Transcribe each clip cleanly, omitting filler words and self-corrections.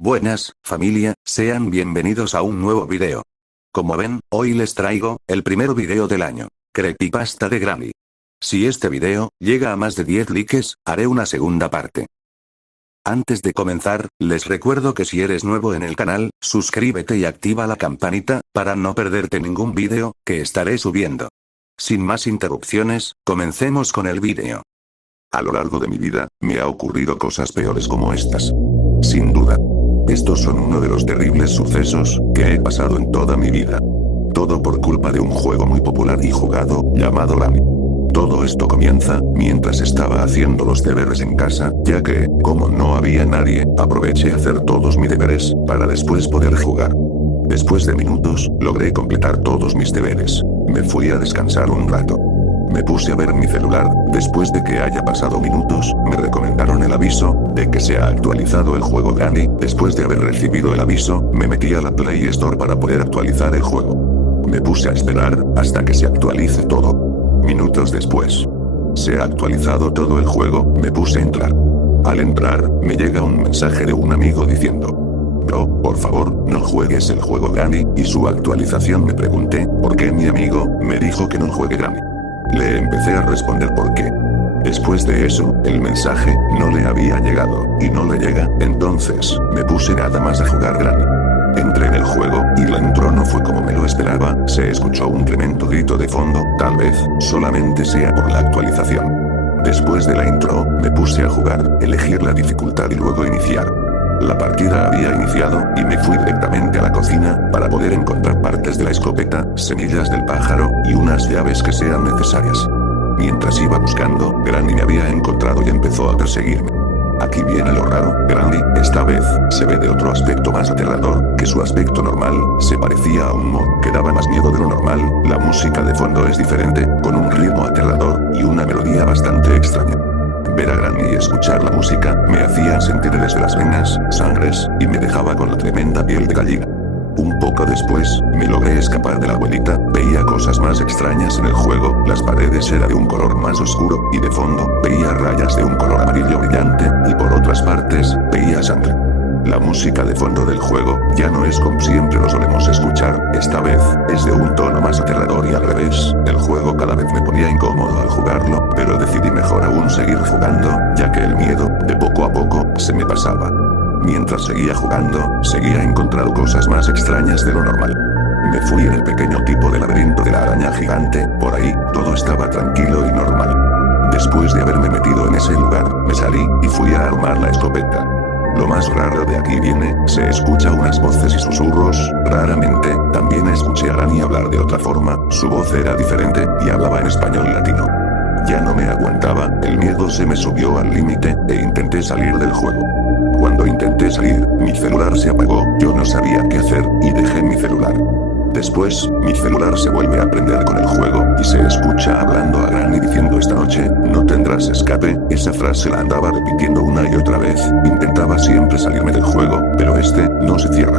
Buenas, familia, sean bienvenidos a un nuevo video. Como ven, hoy les traigo, el primer video del año. Creepypasta de Granny. Si este video llega a más de 10 likes, haré una segunda parte. Antes de comenzar, les recuerdo que si eres nuevo en el canal, suscríbete y activa la campanita, para no perderte ningún video, que estaré subiendo. Sin más interrupciones, comencemos con el video. A lo largo de mi vida, me ha ocurrido cosas peores como estas. Sin duda. Estos son uno de los terribles sucesos que he pasado en toda mi vida. Todo por culpa de un juego muy popular y jugado, llamado Granny. Todo esto comienza mientras estaba haciendo los deberes en casa, ya que, como no había nadie, aproveché a hacer todos mis deberes, para después poder jugar. Después de minutos, logré completar todos mis deberes. Me fui a descansar un rato. Me puse a ver mi celular. Después de que haya pasado minutos, me recomendaron el aviso de que se ha actualizado el juego Granny. Después de haber recibido el aviso, me metí a la Play Store para poder actualizar el juego. Me puse a esperar hasta que se actualice todo. Minutos después, se ha actualizado todo el juego. Me puse a entrar. Al entrar, me llega un mensaje de un amigo diciendo: "Bro, por favor, no juegues el juego Granny", y su actualización. Me pregunté por qué mi amigo me dijo que no juegue Granny. Le empecé a responder por qué. Después de eso, el mensaje no le había llegado, y no le llega. Entonces, me puse nada más a jugar Granny. Entré en el juego, y la intro no fue como me lo esperaba. Se escuchó un tremendo grito de fondo, tal vez, solamente sea por la actualización. Después de la intro, me puse a jugar, elegir la dificultad y luego iniciar. La partida había iniciado, y me fui directamente a la cocina, para poder encontrar partes de la escopeta, semillas del pájaro, y unas llaves que sean necesarias. Mientras iba buscando, Granny me había encontrado y empezó a perseguirme. Aquí viene lo raro. Granny, esta vez, se ve de otro aspecto más aterrador, que su aspecto normal. Se parecía a un mod, que daba más miedo de lo normal. La música de fondo es diferente, con un ritmo aterrador, y una melodía bastante extraña. Ver a Granny y escuchar la música, me hacían sentir desde las venas, sangres, y me dejaba con la tremenda piel de gallina. Un poco después, me logré escapar de la abuelita. Veía cosas más extrañas en el juego. Las paredes eran de un color más oscuro, y de fondo, veía rayas de un color amarillo brillante, y por otras partes, veía sangre. La música de fondo del juego, ya no es como siempre lo solemos escuchar. Esta vez, es de un tono más aterrador y al revés. El juego cada vez me ponía incómodo al jugarlo, pero decidí mejor aún seguir jugando, ya que el miedo, de poco a poco, se me pasaba. Mientras seguía jugando, seguía encontrando cosas más extrañas de lo normal. Me fui en el pequeño tipo de laberinto de la araña gigante. Por ahí, todo estaba tranquilo y normal. Después de haberme metido en ese lugar, me salí, y fui a armar la escopeta. Lo más raro de aquí viene, se escucha unas voces y susurros. Raramente, también escuché a Granny hablar de otra forma. Su voz era diferente, y hablaba en español latino. Ya no me aguantaba, el miedo se me subió al límite, e intenté salir del juego. Cuando intenté salir, mi celular se apagó. Yo no sabía qué hacer, y dejé mi celular. Después, mi celular se vuelve a prender con el juego, y se escucha hablando a Granny diciendo: "Esta noche, no tendrás escape". Esa frase la andaba repitiendo una y otra vez. Intentaba siempre salirme del juego, pero este, no se cierra.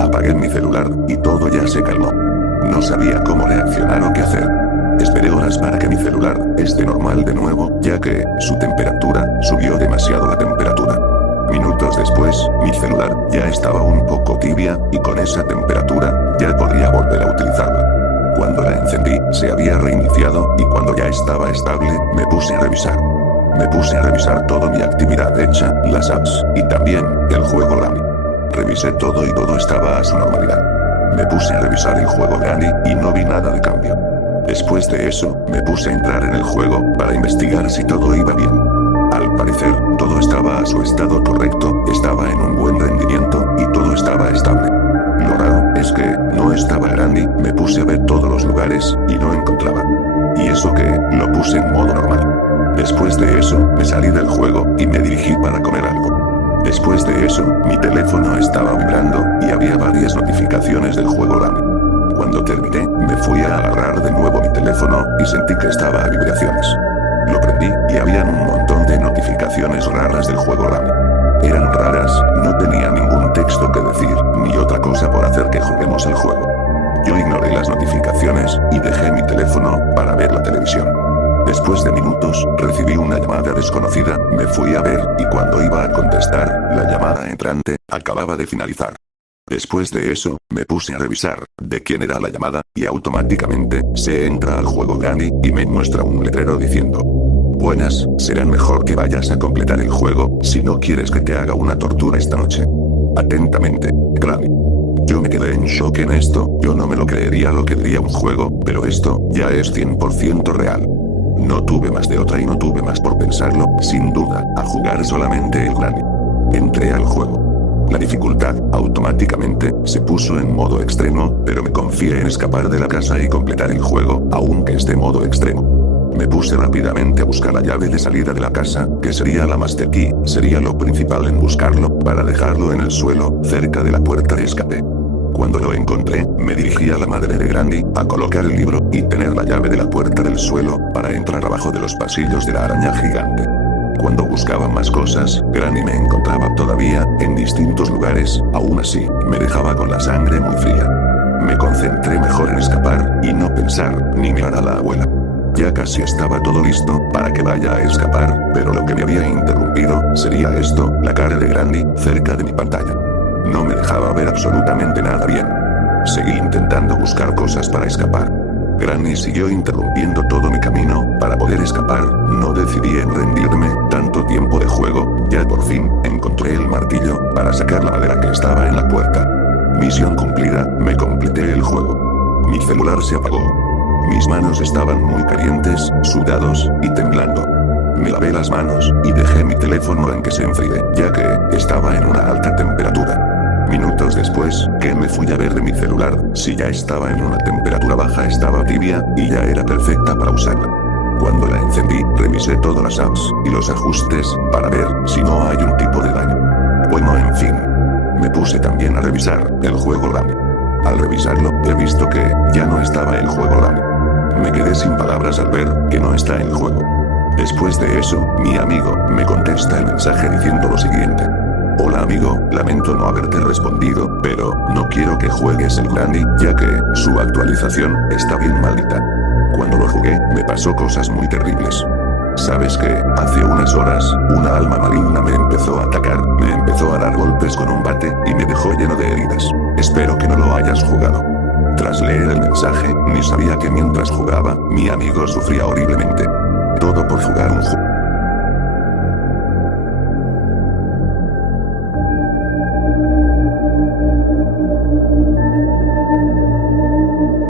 Apagué mi celular, y todo ya se calmó. No sabía cómo reaccionar o qué hacer. Esperé horas para que mi celular esté normal de nuevo, ya que, su temperatura, subió demasiado la temperatura. Minutos después, mi celular ya estaba un poco tibia, y con esa temperatura, ya podría volver a utilizarla. Cuando la encendí, se había reiniciado, y cuando ya estaba estable, me puse a revisar. Me puse a revisar toda mi actividad hecha, las apps, y también, el juego Granny. Revisé todo y todo estaba a su normalidad. Me puse a revisar el juego Granny, y no vi nada de cambio. Después de eso, me puse a entrar en el juego, para investigar si todo iba bien. Al parecer, todo estaba a su estado correcto, estaba en un buen rendimiento, y todo estaba estable. Lo raro, es que, no estaba Granny. Me puse a ver todos los lugares, y no encontraba. Y eso que, lo puse en modo normal. Después de eso, me salí del juego, y me dirigí para comer algo. Después de eso, mi teléfono estaba vibrando, y había varias notificaciones del juego Granny. Cuando terminé, me fui a agarrar de nuevo mi teléfono, y sentí que estaba a vibraciones. Lo prendí, y habían un montón de notificaciones raras del juego Granny. Eran raras, no tenía ningún texto que decir, ni otra cosa por hacer que juguemos el juego. Yo ignoré las notificaciones, y dejé mi teléfono, para ver la televisión. Después de minutos, recibí una llamada desconocida, me fui a ver, y cuando iba a contestar, la llamada entrante acababa de finalizar. Después de eso, me puse a revisar de quién era la llamada, y automáticamente, se entra al juego Granny, y me muestra un letrero diciendo: buenas, será mejor que vayas a completar el juego, si no quieres que te haga una tortura esta noche. Atentamente, Granny. Yo me quedé en shock en esto, yo no me lo creería lo que diría un juego, pero esto, ya es 100% real. No tuve más de otra y no tuve más por pensarlo, sin duda, a jugar solamente el Granny. Entré al juego. La dificultad, automáticamente, se puso en modo extremo, pero me confié en escapar de la casa y completar el juego, aunque esté modo extremo. Me puse rápidamente a buscar la llave de salida de la casa, que sería la Master Key, sería lo principal en buscarlo, para dejarlo en el suelo, cerca de la puerta de escape. Cuando lo encontré, me dirigí a la madre de Granny, a colocar el libro, y tener la llave de la puerta del suelo, para entrar abajo de los pasillos de la araña gigante. Cuando buscaba más cosas, Granny me encontraba todavía, en distintos lugares, aún así, me dejaba con la sangre muy fría. Me concentré mejor en escapar, y no pensar, ni mirar a la abuela. Ya casi estaba todo listo, para que vaya a escapar, pero lo que me había interrumpido, sería esto, la cara de Granny, cerca de mi pantalla. No me dejaba ver absolutamente nada bien. Seguí intentando buscar cosas para escapar. Granny siguió interrumpiendo todo mi camino, para poder escapar, no decidí en rendirme, tanto tiempo de juego, ya por fin, encontré el martillo, para sacar la madera que estaba en la puerta. Misión cumplida, me completé el juego. Mi celular se apagó. Mis manos estaban muy calientes, sudados, y temblando. Me lavé las manos, y dejé mi teléfono en que se enfríe, ya que, estaba en una alta temperatura. Minutos después, que me fui a ver de mi celular, si ya estaba en una temperatura baja estaba tibia, y ya era perfecta para usarla. Cuando la encendí, revisé todas las apps, y los ajustes, para ver, si no hay un tipo de daño. Bueno, en fin. Me puse también a revisar, el juego Granny. Al revisarlo, he visto que, ya no estaba el juego Granny. Me quedé sin palabras al ver, que no está el juego. Después de eso, mi amigo, me contesta el mensaje diciendo lo siguiente. Hola amigo, lamento no haberte respondido, pero, no quiero que juegues el Granny, ya que, su actualización, está bien maldita. Cuando lo jugué, me pasó cosas muy terribles. ¿Sabes qué? Hace unas horas, una alma maligna me empezó a atacar, me empezó a dar golpes con un bate, y me dejó lleno de heridas. Espero que no lo hayas jugado. Tras leer el mensaje, ni sabía que mientras jugaba, mi amigo sufría horriblemente. Todo por jugar un juego.